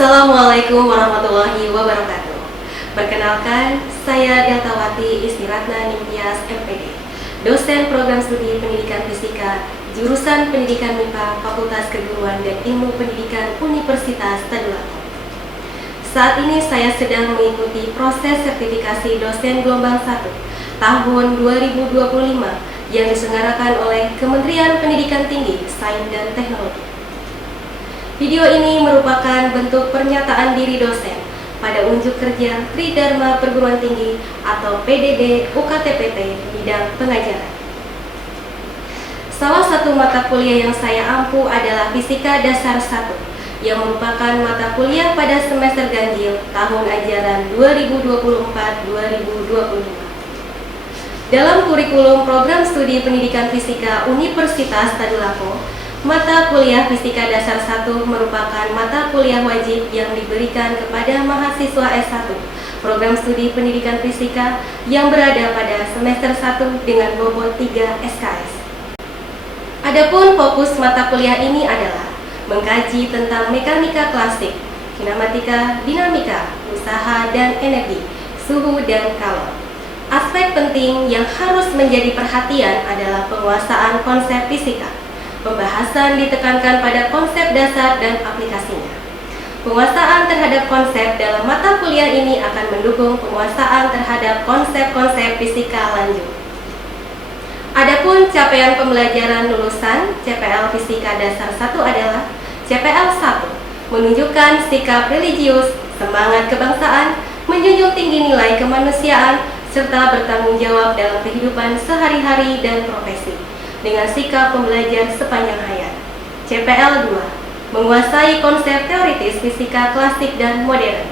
Assalamualaikum warahmatullahi wabarakatuh. Perkenalkan, saya Deltawati Istiratna Ningtyas MPD, dosen program studi pendidikan fisika, jurusan pendidikan MIPA, Fakultas Keguruan dan Ilmu Pendidikan Universitas Tadulako. Saat ini saya sedang mengikuti proses sertifikasi dosen gelombang 1 tahun 2025 yang diselenggarakan oleh Kementerian Pendidikan Tinggi, Sains dan Teknologi. Video ini merupakan bentuk pernyataan diri dosen pada unjuk kerja Tridharma Perguruan Tinggi atau PDD UKTPT bidang pengajaran. Salah satu mata kuliah yang saya ampu adalah Fisika Dasar 1 yang merupakan mata kuliah pada semester ganjil tahun ajaran 2024-2025. Dalam kurikulum program studi pendidikan fisika Universitas Tadulako, mata kuliah Fisika Dasar 1 merupakan mata kuliah wajib yang diberikan kepada mahasiswa S1 program studi pendidikan fisika yang berada pada semester 1 dengan bobot 3 SKS. Adapun fokus mata kuliah ini adalah mengkaji tentang mekanika klasik, kinematika, dinamika, usaha dan energi, suhu dan kalor. Aspek penting yang harus menjadi perhatian adalah penguasaan konsep fisika. Pembahasan ditekankan pada konsep dasar dan aplikasinya. Penguasaan terhadap konsep dalam mata kuliah ini akan mendukung penguasaan terhadap konsep-konsep fisika lanjut. Adapun capaian pembelajaran lulusan CPL Fisika Dasar 1 adalah CPL 1, menunjukkan sikap religius, semangat kebangsaan, menjunjung tinggi nilai kemanusiaan, serta bertanggung jawab dalam kehidupan sehari-hari dan profesi dengan sikap pembelajar sepanjang hayat. CPL 2, menguasai konsep teoritis fisika klasik dan modern.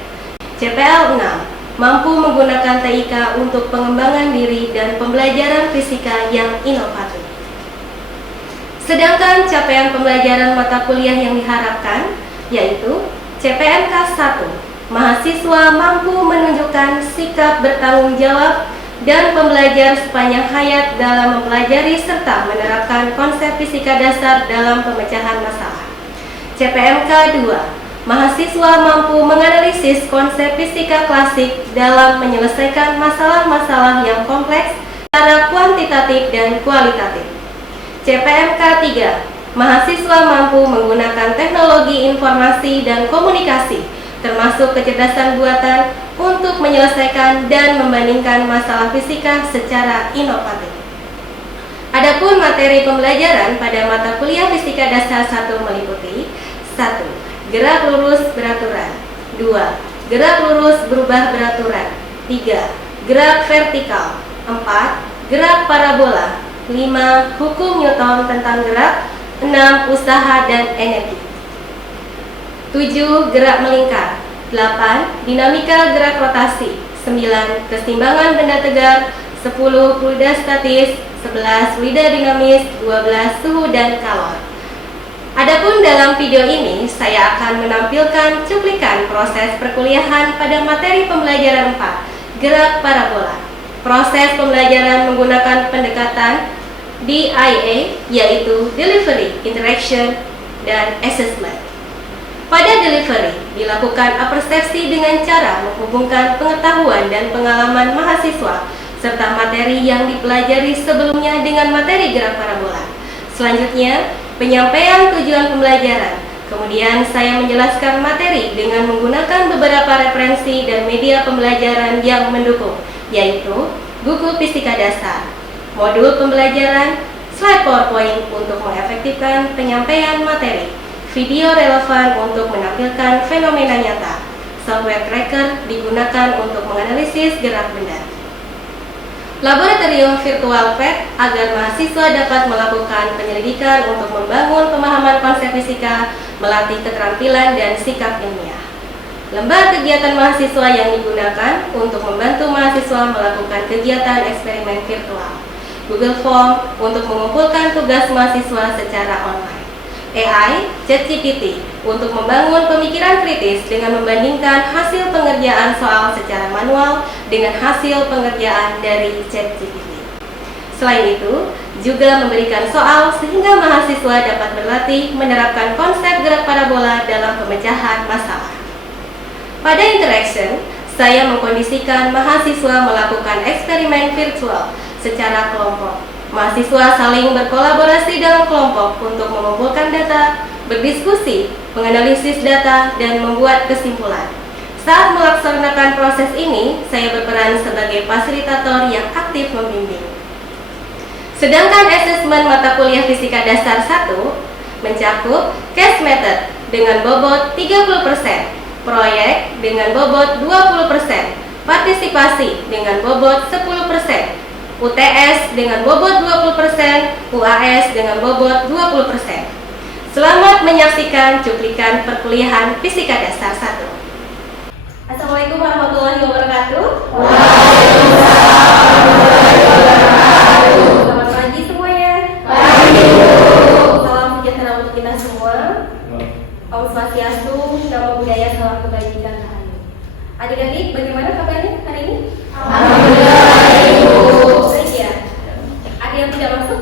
CPL 6, mampu menggunakan TIK untuk pengembangan diri dan pembelajaran fisika yang inovatif. Sedangkan capaian pembelajaran mata kuliah yang diharapkan yaitu CPNK 1, mahasiswa mampu menunjukkan sikap bertanggung jawab dan pembelajar sepanjang hayat dalam mempelajari serta menerapkan konsep fisika dasar dalam pemecahan masalah. CPMK 2, mahasiswa mampu menganalisis konsep fisika klasik dalam menyelesaikan masalah-masalah yang kompleks secara kuantitatif dan kualitatif. CPMK 3, mahasiswa mampu menggunakan teknologi informasi dan komunikasi termasuk kecerdasan buatan untuk menyelesaikan dan membandingkan masalah fisika secara inovatif. Adapun materi pembelajaran pada mata kuliah Fisika Dasar 1 meliputi 1. Gerak lurus beraturan. 2. Gerak lurus berubah beraturan. 3. Gerak vertikal. 4. Gerak parabola. 5. Hukum Newton tentang gerak. 6. Usaha dan energi. 7. Gerak melingkar. 8. Dinamika gerak rotasi. 9. Keseimbangan benda tegar. 10. Fluida statis. 11. Fluida dinamis. 12. Suhu dan kalor. Adapun dalam video ini saya akan menampilkan cuplikan proses perkuliahan pada materi pembelajaran 4, gerak parabola. Proses pembelajaran menggunakan pendekatan DIA, yaitu Delivery, Interaction, dan Assessment. Pada delivery, dilakukan apersepsi dengan cara menghubungkan pengetahuan dan pengalaman mahasiswa serta materi yang dipelajari sebelumnya dengan materi gerak parabola. Selanjutnya, penyampaian tujuan pembelajaran. Kemudian saya menjelaskan materi dengan menggunakan beberapa referensi dan media pembelajaran yang mendukung, yaitu buku Fisika Dasar, modul pembelajaran, slide PowerPoint untuk mengefektifkan penyampaian materi, video relevan untuk menampilkan fenomena nyata. Software tracker digunakan untuk menganalisis gerak benda. Laboratorium virtual PET agar mahasiswa dapat melakukan penyelidikan untuk membangun pemahaman konsep fisika, melatih keterampilan dan sikap ilmiah. Lembar kegiatan mahasiswa yang digunakan untuk membantu mahasiswa melakukan kegiatan eksperimen virtual. Google Form untuk mengumpulkan tugas mahasiswa secara online. AI, ChatGPT, untuk membangun pemikiran kritis dengan membandingkan hasil pengerjaan soal secara manual dengan hasil pengerjaan dari ChatGPT. Selain itu, juga memberikan soal sehingga mahasiswa dapat berlatih menerapkan konsep gerak parabola dalam pemecahan masalah. Pada interaction, saya mengkondisikan mahasiswa melakukan eksperimen virtual secara kelompok. Mahasiswa saling berkolaborasi dalam kelompok untuk mengumpulkan data, berdiskusi, menganalisis data, dan membuat kesimpulan. Saat melaksanakan proses ini, saya berperan sebagai fasilitator yang aktif membimbing. Sedangkan asesmen mata kuliah Fisika Dasar 1 mencakup case method dengan bobot 30%, proyek dengan bobot 20%, partisipasi dengan bobot 10%, UTS dengan bobot 20%, UAS dengan bobot 20%. Selamat menyaksikan cuplikan perkuliahan Fisika Dasar 1. Assalamualaikum warahmatullahi wabarakatuh. Selamat pagi semuanya. Salam sejahtera untuk kita semua. Om Swastiastu, Namo Buddhaya, salam kebajikan rahayu. Adik-adik, bagaimana kabarnya hari ini? Alhamdulillah. Ya. Ada yang tidak masuk?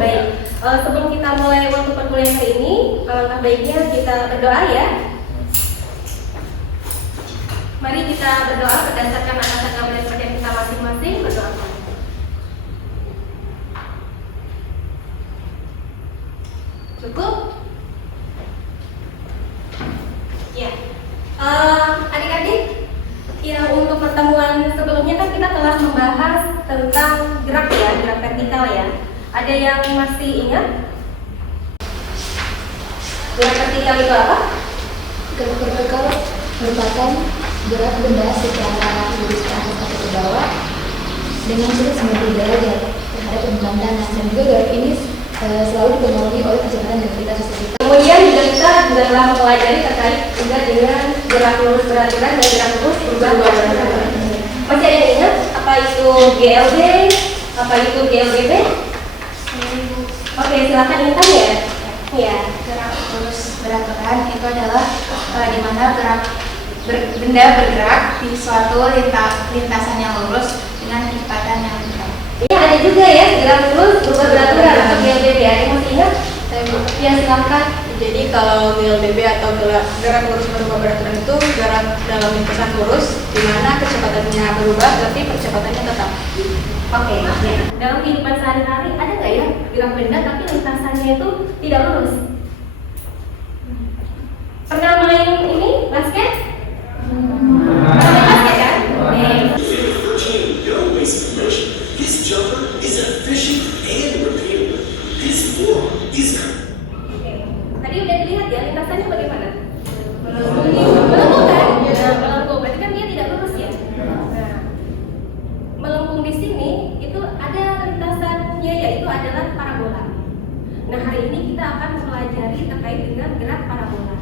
Baik. Sebelum kita mulai waktu perkuliahan hari ini, alangkah baiknya kita berdoa ya. Mari kita berdoa berdasarkan agama yang kita masing-masing berdoa. Cukup? Ya. Adik-adik, ya, untuk pertemuan sebelumnya kan kita telah membahas tentang gerak ya, gerak vertikal ya. Ada yang masih ingat? Gerak vertikal itu apa? Gerak vertikal merupakan gerak benda secara lurus ke atas atau ke bawah dengan sudut 90 derajat terhadap permukaan tanah, dan juga gerak ini selalu dipengaruhi oleh kecepatan gravitasi sekitar. Kemudian juga kita telah mempelajari terkait juga dengan gerak lurus beraturan dan gerak lurus berubah beraturan. Masih ada yang ingat apa itu GLB? Apa itu GLBB? Oke, silakan ingat ya. Ya. Gerak lurus beraturan itu adalah di mana benda bergerak di suatu lintasan yang lurus dengan kecepatan yang rendah. Ini ada juga ya gerak lurus berubah beraturan atau GLBB. Ada yang masih ingat? Ya, silakan. Jadi kalau GLBB atau gerak lurus berubah beraturan itu gerak dalam lintasan lurus di mana kecepatannya berubah tapi percepatannya tetap. Oke, ya. Dalam kehidupan sehari-hari ada nggak ya gerak benda tapi lintasannya itu tidak lurus? Pernah main ini basket? Pernah main basket kan? This jumper is efficient and repeatable. This floor is Tadi udah dilihat ya lintasannya bagaimana? Melengkung kan? Nah, melengkung. Berarti kan dia tidak lurus ya? Nah, melengkung di sini itu ada lintasannya yaitu adalah parabola. Nah, hari ini kita akan mempelajari terkait dengan gerak parabola.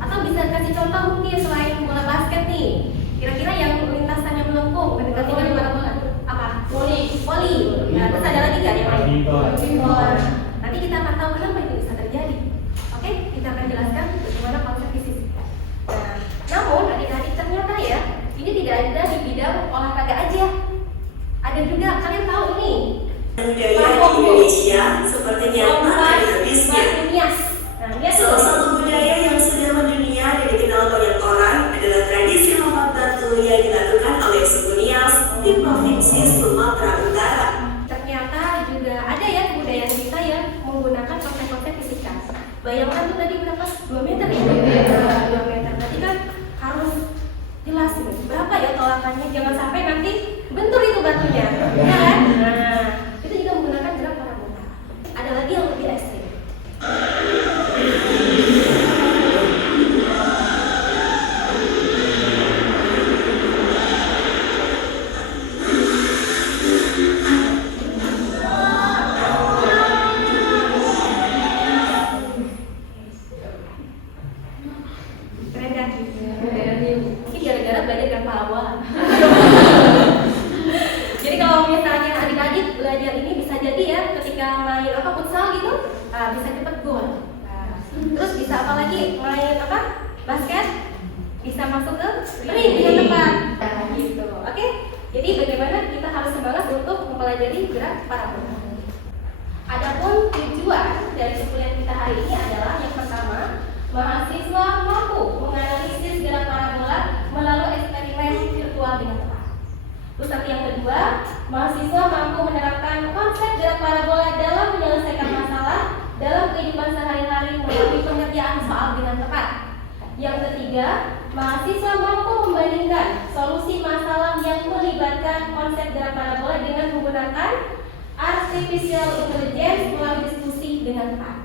Atau bisa kasih contoh mungkin selain bola basket nih. Kira-kira yang lintasannya melengkung mendekati dengan parabola apa? Voli. Nah, terus ada lagi nggak yang lain? Nanti kita akan tahu kenapa itu bisa terjadi. Oke, kita akan jelaskan bagaimana konsep fisika. Nah, namun adik-adik ternyata ya, ini tidak ada di bidang olahraga aja. Ada juga, kalian tahu nih, budaya Indonesia sepertinya tak ada habisnya. Nah, Salah satu budaya yang sudah mendunia dan dikenal banyak orang adalah tradisi lompat batu yang dilakukan oleh suku Nias di provinsi Sumatera Utara. Ternyata juga ada ya kebudayaan kita yang menggunakan konsep-konsep fisika. Bayangkan tuh tadi berapa? 2 meter ya? 2 meter. Berarti kan harus jelas nih, berapa ya tolakannya? Jangan sampai nanti bentur itu batunya. Ya kan? Nah, itu juga menggunakan gerak parabola. Ada lagi yang lebih ekstrim. Mungkin gara-gara belajar gerak parabola. Jadi kalau misalnya adik-adik belajar ini bisa jadi ya ketika main futsal gitu, bisa cepet gol. Terus bisa apa lagi? Main basket, bisa masuk ke ring dengan tepat. Gitu. Oke? Jadi bagaimana kita harus semangat untuk mempelajari gerak parabola. Adapun tujuan dari kuliah kita hari ini adalah yang pertama mahasiswa mampu menganalisis gerak parabola melalui eksperimen virtual dengan tepat. Terus nanti yang kedua, mahasiswa mampu menerapkan konsep gerak parabola dalam menyelesaikan masalah dalam kehidupan sehari-hari melalui pengerjaan soal dengan tepat. Yang ketiga, mahasiswa mampu membandingkan solusi masalah yang melibatkan konsep gerak parabola dengan menggunakan artificial intelligence melalui diskusi dengan tepat.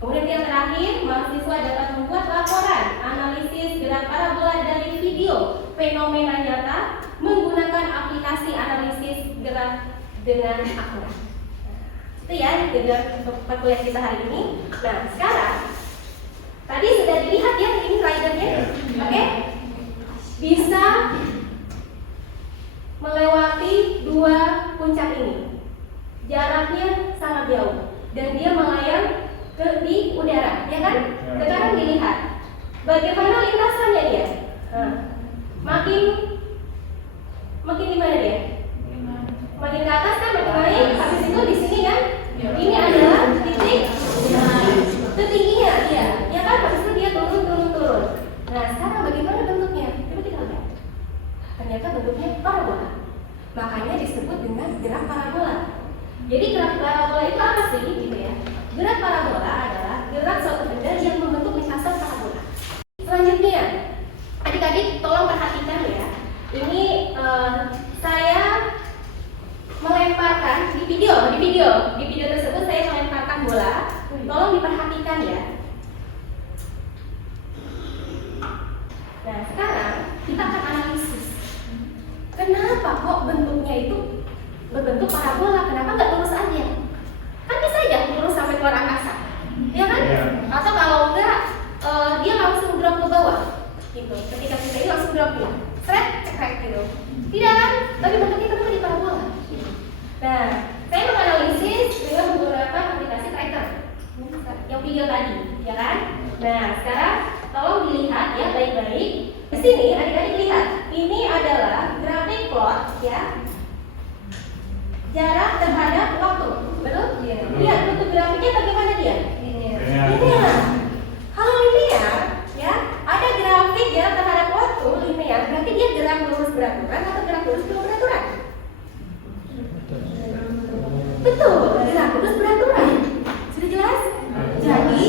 Kemudian yang terakhir, mahasiswa dapat membuat laporan analisis gerak parabola dari video fenomena nyata menggunakan aplikasi analisis gerak dengan akurat. Itu ya dengan untuk perkuliahan kita hari ini. Nah, sekarang tadi sudah dilihat ya ini ridernya, oke? Bisa melewati dua puncak ini. Jaraknya sangat jauh dan dia melayang di udara, ya kan? Sekarang dilihat bagaimana lintasannya dia. Makin di mana dia? Makin ke atas kan makin naik. Habis itu di sini kan? Ini adalah titik tertingginya dia, ya kan? Habis itu dia turun. Nah sekarang bagaimana bentuknya? Coba kita lihat. Ternyata bentuknya parabola. Makanya disebut dengan gerak parabola. Jadi gerak parabola itu apa sih? Gitu ya. Gerak parabola adalah gerak suatu benda yang membentuk lintasan parabola. Selanjutnya, adik-adik tolong perhatikan ya. Ini saya melemparkan di video tersebut saya melemparkan bola. Tolong diperhatikan ya. Nah sekarang kita akan analisis. Kenapa kok bentuknya itu berbentuk parabola? Kenapa nggak lurus aja? Kan bisa aja lurus sampai keluar angkasa, ya kan? Atau kalau enggak dia langsung drop ke bawah, gitu. Ketika kita ini langsung drop ya, cekrek gitu. Tidak kan? Tapi bentuknya ketemu di parabola. Nah, saya menganalisis dengan menggunakan aplikasi tracker yang video tadi, ya kan? Nah, sekarang tolong dilihat ya baik-baik. Di sini adik-adik lihat, ini adalah grafik plot ya. Jarak terhadap waktu, betul? Lihat bentuk grafiknya bagaimana dia? Linear. Kalau linear, ya ada grafik jarak terhadap waktu linear, berarti dia gerak lurus beraturan atau gerak lurus belum beraturan? Betul, gerak lurus beraturan. Sudah jelas? Jadi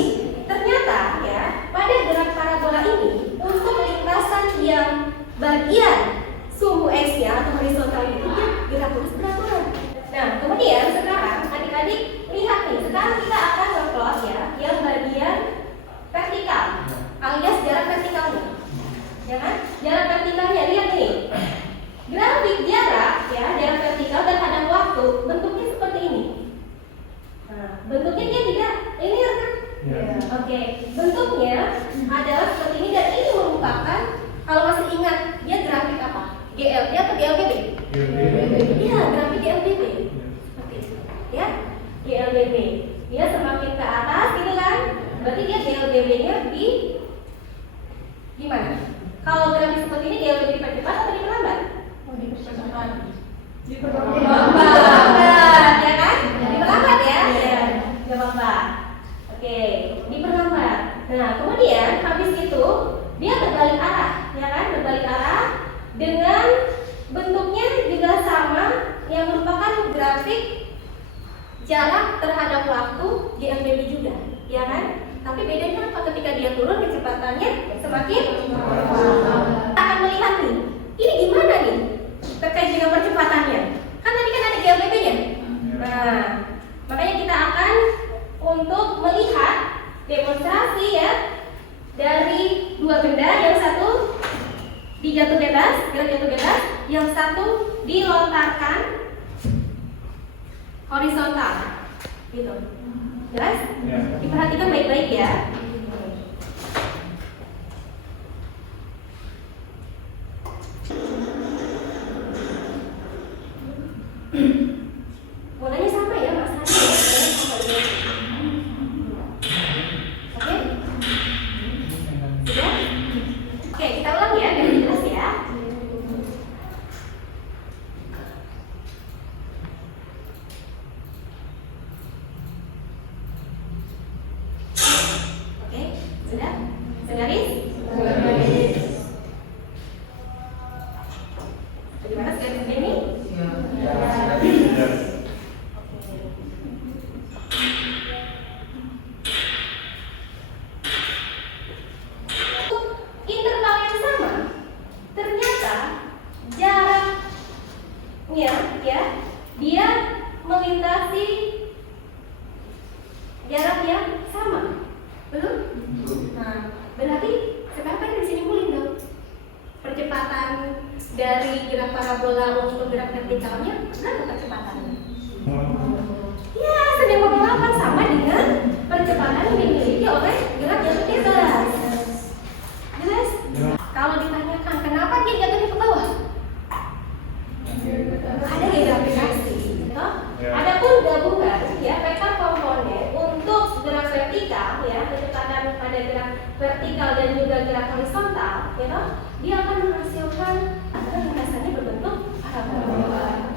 ternyata ya pada gerak parabola ini untuk lintasan yang bagian sumbu X-nya atau horizontal itu dia gerak lurus beraturan. Nah, kemudian sekarang adik-adik lihat nih, sekarang kita akan ngeplot ya yang bagian vertikal alias jarak vertikalnya, ya kan? Jarak vertikalnya lihat nih, grafik jarak ya jarak vertikal terhadap waktu bentuknya seperti ini. Nah, bentuknya dia tidak ini kan? Oke, bentuknya adalah seperti ini dan ini merupakan kalau masih ingat dia grafik apa? GL, dia atau GLBB? Iya, grafik GLBB. Seperti itu. Ya, GLBB. Dia semakin ke atas gitu kan? Berarti dia GLBB-nya di gimana? Kalau grafik seperti ini GLBB dipercepat atau diperlambat? Diperlambat, ya kan? Diperlambat ya? Ya, diperlambat. Oke, diperlambat. Nah, kemudian habis itu dia berbalik arah, ya kan? Berbalik arah dengan bentuknya juga sama yang merupakan grafik jarak terhadap waktu GLBB juga, ya kan? Tapi bedanya apa? Ketika dia turun kecepatannya semakin kita akan melihat nih, ini gimana nih terkait dengan percepatannya? Kan tadi kan ada GLBB-nya. Nah, makanya kita akan untuk melihat demonstrasi ya dari dua benda, yang satu dijatuh bebas, gerak jatuh bebas, yang satu dilontarkan horizontal, gitu. Jelas? Diperhatikan baik-baik ya. Bolanya sama ya, Mas Hani. Oke? Sudah? Oke, kita ulang ya, biar jelas ya. jarak yang sama. Belum? Nah, berarti sekarang kan di sini mulai dong. Percepatan dari gerak parabola untuk gerak vertikalnya berapa percepatannya? Ya, sedang membalakan sama dengan percepatan yang dimiliki oleh gerak yang bebas. Jelas? Kalau ditanyakan kenapa dia jatuhnya ke bawah? Ada di gravitasi. Adapun gabungan ya vektor komponen untuk gerak vertikal ya kecepatan pada gerak vertikal dan juga gerak horizontal, ya, dia akan menghasilkan lintasannya berbentuk parabola.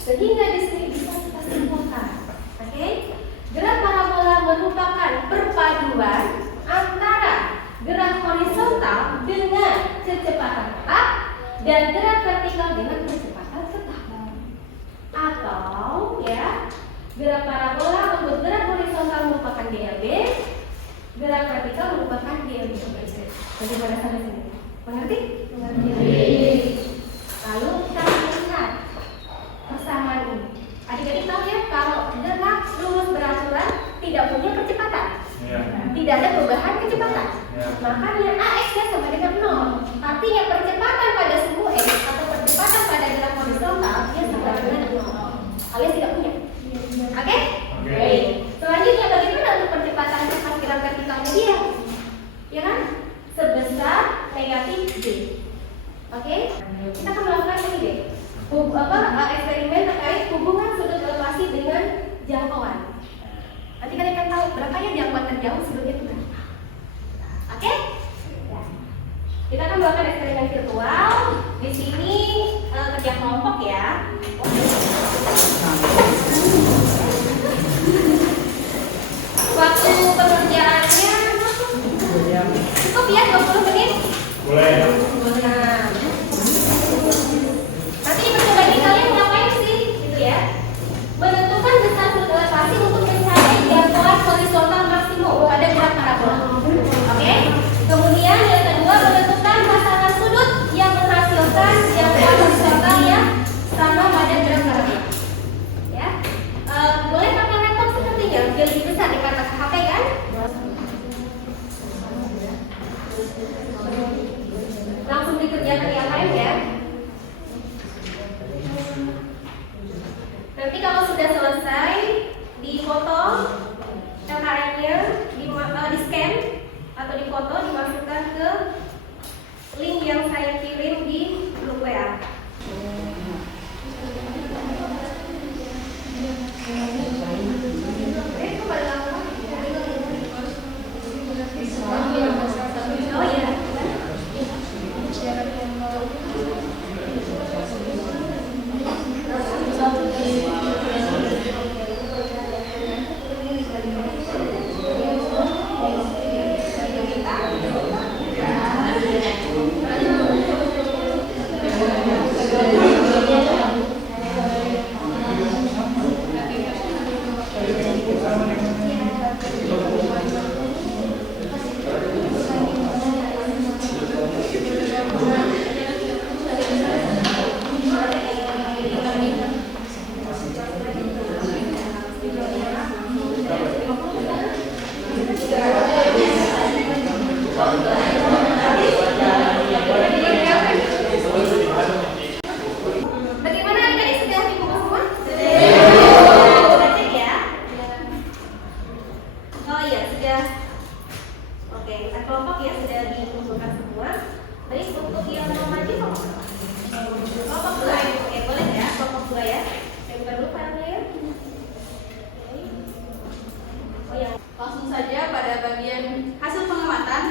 Sehingga di sini bisa kita simpulkan, oke? Gerak parabola merupakan perpaduan antara gerak horizontal dengan kecepatan tetap dan gerak vertikal dengan kecepatan tetap. Atau ya, gerak parabola untuk gerak horizontal merupakan DLB, gerak vertikal merupakan DLB. Bagaimana sampai sini? Mengerti? Mengerti. Lalu kita lihat persamaan ini. Adik-adik tahu ya kalau gerak lurus beraturan tidak punya percepatan, tidak ada perubahan kecepatan. Makanya AX-nya sama dengan 0. Artinya percepatan pada sumbu X atau percepatan pada gerak horizontal dia sama dengan 0. Alias tidak punya. Oke? Baik. Selanjutnya bagaimana untuk percepatan gerak vertikalnya dia? Ya kan? Sebesar negatif G. Oke? Kita akan melakukan ini deh. Eksperimen terkait hubungan sudut elevasi dengan jangkauan. Nanti kalian akan tahu berapa ya jangkauan terjauh sudutnya itu berapa. Oke? Ya. Kita akan melakukan eksperimen virtual. Di sini kerja kelompok ya. Waktu pengerjaannya cukup ya 20 menit? Boleh. Nah, nanti bagi kalian ngapain sih? Gitu ya. Menentukan besar sudut elevasi untuk mencapai jangkauan horizontal maksimum pada gerak parabola. Oke? Kemudian yang kedua menentukan pasangan sudut yang menghasilkan jangkauan horizontal yang sama pada gerak parabola. Ya. Boleh pakai laptop sepertinya, biar lebih besar daripada HP kan? Langsung dikerjakan yang lain ya. Nanti kalau sudah selesai, difoto LKN-nya, di scan atau difoto, dimasukkan ke link yang saya kirim di grup WA. Oh iya. Bagaimana adik-adik sudah dibuka semua? Sudah cek ya? Oh iya, sudah. Oke, kita kelompok ya, sudah dikumpulkan semua. Baik, untuk yang mau maju kelompok 2. Oke, boleh ya, kelompok 2 ya. Saya buka dulu filenya ya. Oh ya, Langsung saja pada bagian hasil pengamatan.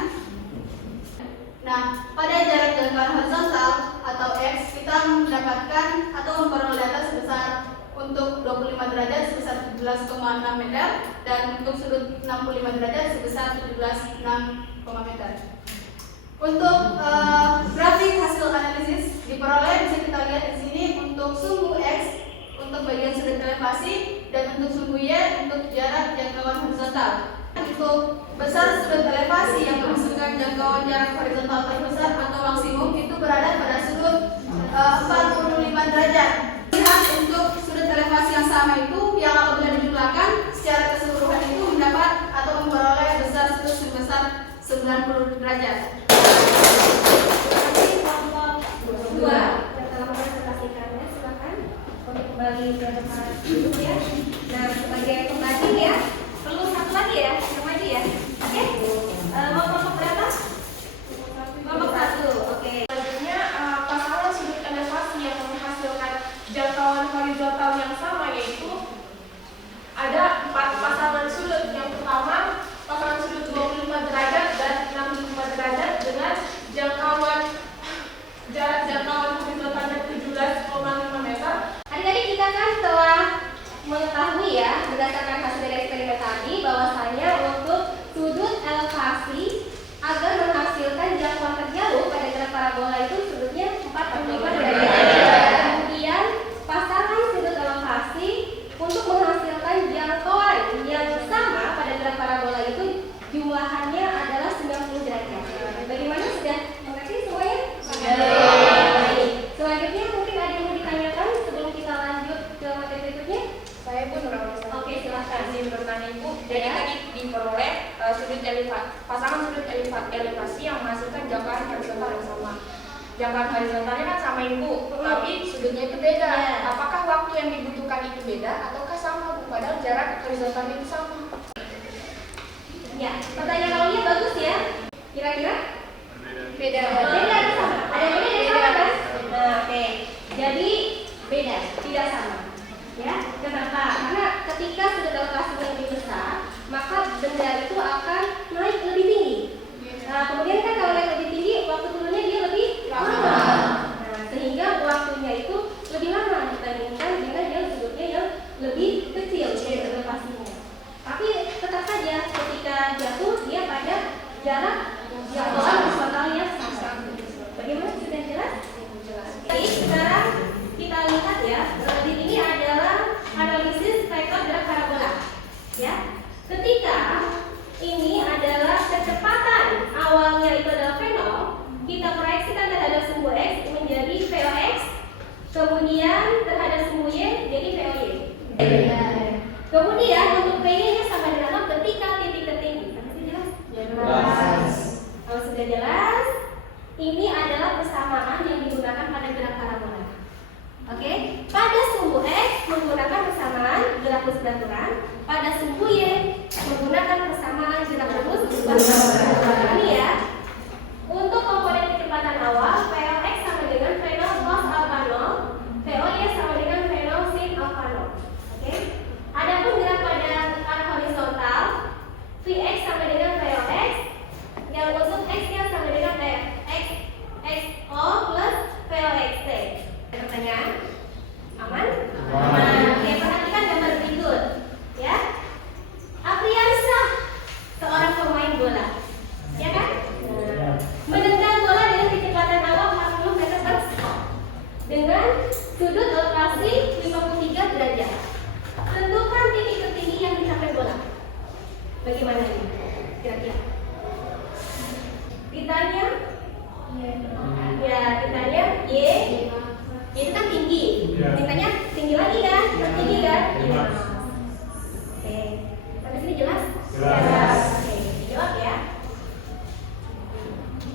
Nah, pada jarak jangkauan horizontal atau X kita mendapatkan atau memperoleh data sebesar untuk 25 derajat sebesar 17,6 meter dan untuk sudut 65 derajat sebesar 17,6 meter. Untuk grafik hasil analisis diperoleh bisa kita lihat di sini untuk sumbu X untuk bagian sudut elevasi dan untuk sumbu Y untuk jarak jangkauan horizontal. Untuk besar sudut elevasi yang menghasilkan jangkauan jarak horizontal terbesar atau maksimum itu berada pada sudut 45 derajat. Lihat untuk sudut elevasi yang sama itu yang apabila dijumlahkan secara keseluruhan derajat. Nanti kelompok 2 yang telah mempresentasikannya, silakan untuk kembali ke tempat duduk ya. Nah, sebagai pembaca ya, perlu satu lagi ya, yang maju ya. Oke? Mau kelompok berapa? Kelompok 1, oke. Selanjutnya, pasangan sudut elevasi yang menghasilkan jangkauan horizontal yang sama, yaitu ada 4 pasangan sudut. Yang pertama, pasangan sudut 25 derajat dan 65 derajat dengan jarak jangkauan horizontalnya 17,5 meter. Adik-adik, kita kan telah mengetahui ya berdasarkan hasil dari eksperimen tadi bahwasanya untuk sudut elevasi agar menghasilkan jangkauan terjauh pada gerak parabola itu sudutnya 45 derajat. Kemudian pasangan sudut elevasi untuk menghasilkan jangkauan yang sama pada gerak parabola itu jumlahannya adalah 90 derajat. Bagaimana, sudah mengerti semuanya? Baik. Selanjutnya mungkin ada yang mau ditanyakan sebelum kita lanjut ke materi berikutnya? Saya pun Oke, silakan. izin bertanya Ibu. Jadi tadi diperoleh pasangan sudut elevasi yang menghasilkan jangkauan horizontal yang sama. Jangkauan horizontalnya kan sama Ibu, tapi sudutnya itu beda. Ya. Apakah waktu yang dibutuhkan itu beda ataukah sama Bu? Padahal jarak horizontalnya itu sama. Ya, pertanyaan Aulia bagus ya. Kira-kira? Beda. Beda atau sama? Ada yang beda dan sama kan? Nah, oke. Jadi beda, tidak sama. Ya, kenapa? Karena ketika sudut elevasinya lebih besar, maka benda itu akan naik lebih tinggi. Nah, kemudian kan kalau naik lebih tinggi, waktu turunnya dia lebih lama. Nah, sehingga waktunya itu lebih lama dibandingkan dengan yang sudutnya yang lebih kecil sudut elevasinya. Tapi tetap saja ketika jatuh dia pada jarak jangkauan horizontal yang sama. Bagaimana, sudah jelas? Jadi sekarang kita lihat ya, di ini adalah analisis vektor gerak parabola. Ya, ketika ini adalah kecepatan awalnya itu adalah V0, kita proyeksikan terhadap sumbu X menjadi VOX, kemudian terhadap sumbu Y jadi VOY. Kemudian untuk P-nya sama dengan 0 ketika titik tertinggi. Sampai sini jelas? Kalau sudah jelas, ini adalah persamaan yang digunakan pada gerak parabola. Oke, pada sumbu X menggunakan persamaan gerak lurus beraturan, pada sumbu Y menggunakan persamaan gerak lurus beraturan. Ini ya. Untuk komponen kecepatan awal, VOX sama dengan V0 cos alpha 0, VOY sama dengan V0 sin alpha 0. Oke. Adapun gerak pada arah horizontal, Vx sama dengan VOX, yang unsur X-nya sama dengan XO plus VOXT. Ada pertanyaan? Aman? Oke, perhatikan gambar berikut. Ya, Apriansyah, seorang pemain bola, ya kan? Menendang bola dengan kecepatan awal 40 meter per sekon dengan sudut elevasi 53 derajat. Tentukan titik tertinggi yang dicapai bola. Bagaimana ini? Kira-kira? Ditanya? Ya, ditanya Y. Y itu kan tinggi. Ditanya tinggi lagi kan? Tinggi kan? Oke. Sampai sini jelas? Jelas. Oke, dijawab ya.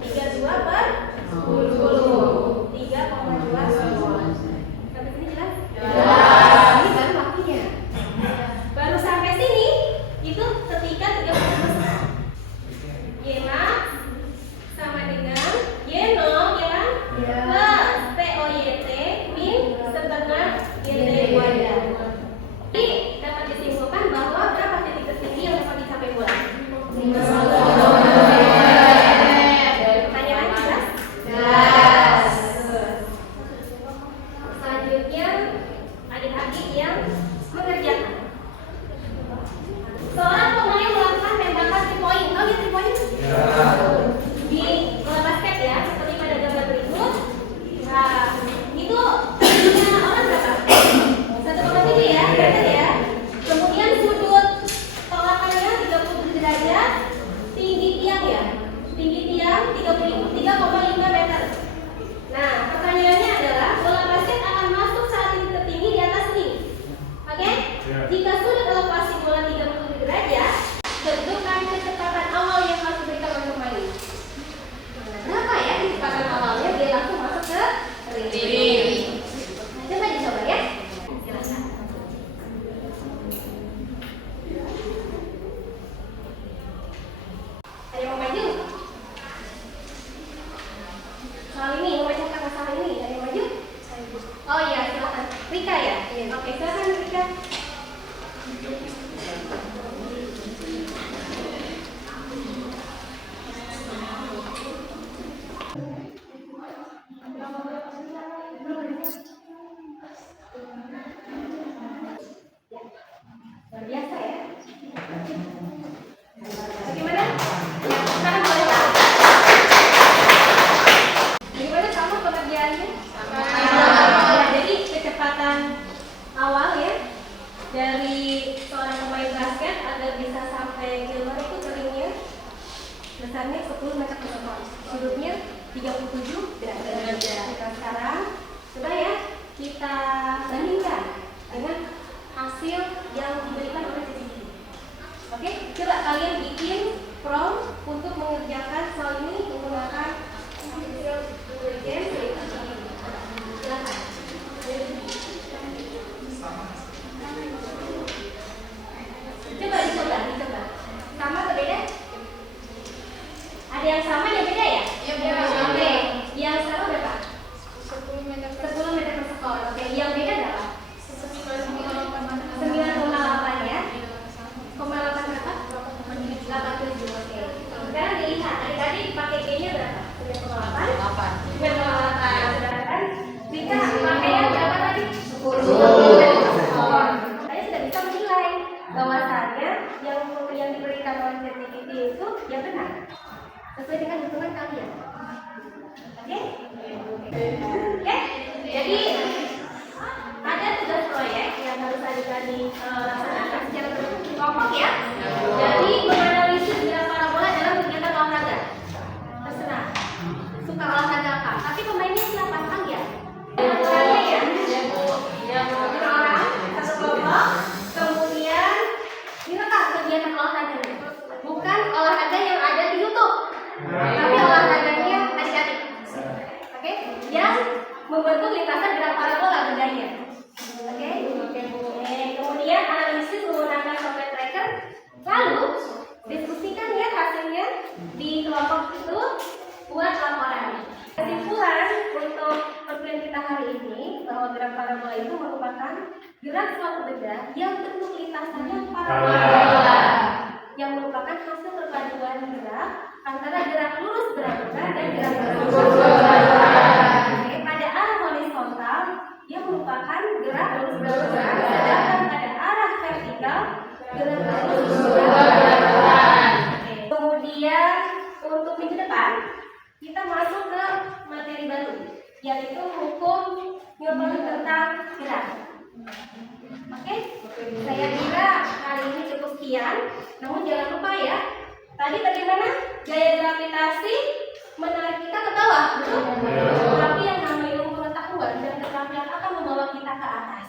32 per 10. 3,2 sekon. Sampai sini jelas? Jelas. Ini baru waktunya. Baru sampai sini itu ketika 30 besar. Y max sama dengan Y0 ya kan? Plus POYT min setengah YT kuadrat. Jadi dapat disimpulkan bahwa berapa titik tertinggi yang dapat dicapai bola? 51. Pertanyaan jelas? Jelas. Selanjutnya adik-adik yang mengerjakan. Seorang pemain kalian bikin prompt untuk mengerjakan soal ini menggunakan silakan. Coba. Sama atau beda? Ada yang sama, yang beda ya? Iya, beda. Oke, yang sama berapa? 10 meter 10 meter per sekon. Oke, yang beda berapa? 9,8 ya? 9,8 berapa? 87. Oke. Sekarang dilihat, adik-adik pakai G-nya berapa? 9,8. 9,8. Sedangkan Rika pakai yang berapa tadi? 10. Saya sudah bisa menilai bahwasannya yang diberikan oleh ChatGPT itu yang benar sesuai dengan hitungan kalian. Oke? Oke? Jadi ada tugas proyek yang harus adik-adik laksanakan secara kelompok ya. Jadi menganalisis gerak parabola dalam kegiatan olahraga. Terserah suka olahraga apa, tapi pemainnya siapa? Panggil orangnya ya, orang satu kelompok, kemudian direkam kegiatan olahraganya. Bukan olahraga yang ada di YouTube, tapi olahraganya adik-adik. Oke? Yang membentuk lintasan gerak parabola bendanya. Oke? Kemudian analisis menggunakan software tracker. Lalu diskusikan ya hasilnya di kelompok itu, buat laporan. Kesimpulan untuk perkuliahan kita hari ini bahwa gerak parabola itu merupakan gerak suatu benda yang bentuk lintasannya parabola, yang merupakan hasil perpaduan gerak antara gerak lurus berada dan gerak berada. Pada arah horizontal dia merupakan gerak lurus berada, sedangkan pada arah vertikal gerak lurus berada. Kemudian untuk minggu depan kita masuk ke materi baru, yaitu hukum Newton tentang gerak. Oke? Saya kira hari ini cukup sekian. Namun jangan lupa ya, tadi bagaimana gaya gravitasi menarik kita ke bawah, betul? Tapi yang namanya ilmu pengetahuan dan keterampilan akan membawa kita ke atas.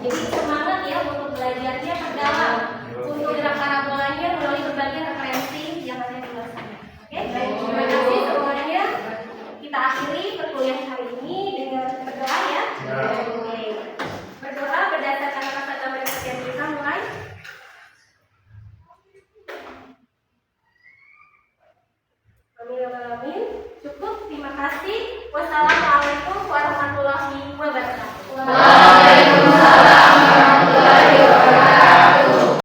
Jadi semangat ya untuk belajarnya perdalam.